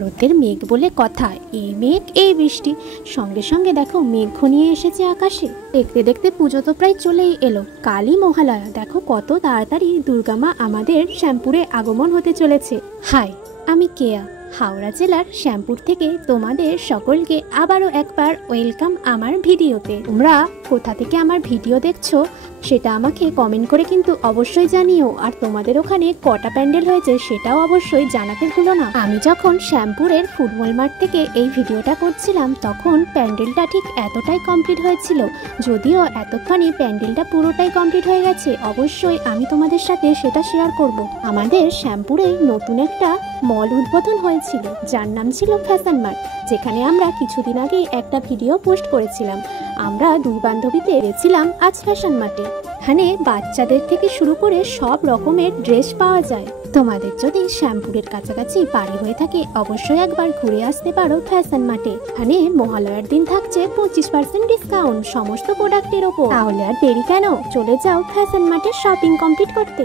রোদের মেঘ বলে কথা, এই মেঘ এই বৃষ্টি, সঙ্গে সঙ্গে দেখো মেঘ ঘনিয়ে এসেছে আকাশে। দেখতে দেখতে পুজো তো প্রায় চলেই এলো, কালই মহালয়া। দেখো কত তাড়াতাড়ি দুর্গা মা আমাদের শ্যামপুরে আগমন হতে চলেছে। হাই, আমি কেয়া, হাওড়া জেলার শ্যামপুর থেকে তোমাদের সকলকে আবারও একবার ওয়েলকাম আমার ভিডিওতে। তোমরা কোথা থেকে আমার ভিডিও দেখছো সেটা আমাকে কমেন্ট করে কিন্তু অবশ্যই জানিও, আর তোমাদের ওখানে কটা প্যান্ডেল হয়েছে সেটাও অবশ্যই জানাতে ভুলো না। আমি যখন শ্যামপুরের ফুটবল মাঠ থেকে এই ভিডিওটা করছিলাম তখন প্যান্ডেলটা ঠিক এতটাই কমপ্লিট হয়েছিল, যদিও এতক্ষণে প্যান্ডেলটা পুরোটাই কমপ্লিট হয়ে গেছে। অবশ্যই আমি তোমাদের সাথে সেটা শেয়ার করব। আমাদের শ্যামপুরে নতুন একটা মল উদ্বোধন হয়েছিল যার নাম ছিল ফ্যাশন মার্ট, যেখানে আমরা কিছুদিন আগে একটা ভিডিও পোস্ট করেছিলাম। আমরা দুই বান্ধবীতে গেছিলাম আজ ফ্যাশন মার্টে। এখানে বাচ্চাদের থেকে শুরু করে সব রকমের ড্রেস পাওয়া যায়। তোমাদের যদি শ্যামপুরের কাছাকাছি বাড়ি হয়ে থাকে অবশ্যই একবার ঘুরে আসতে পারো ফ্যাশন মার্টে। এখানে মহালয়ার দিন থাকছে 25% ডিসকাউন্ট সমস্ত প্রোডাক্টের ওপর। তাহলে আর দেরি কেন, চলে যাও ফ্যাশন মার্টে শপিং কমপ্লিট করতে।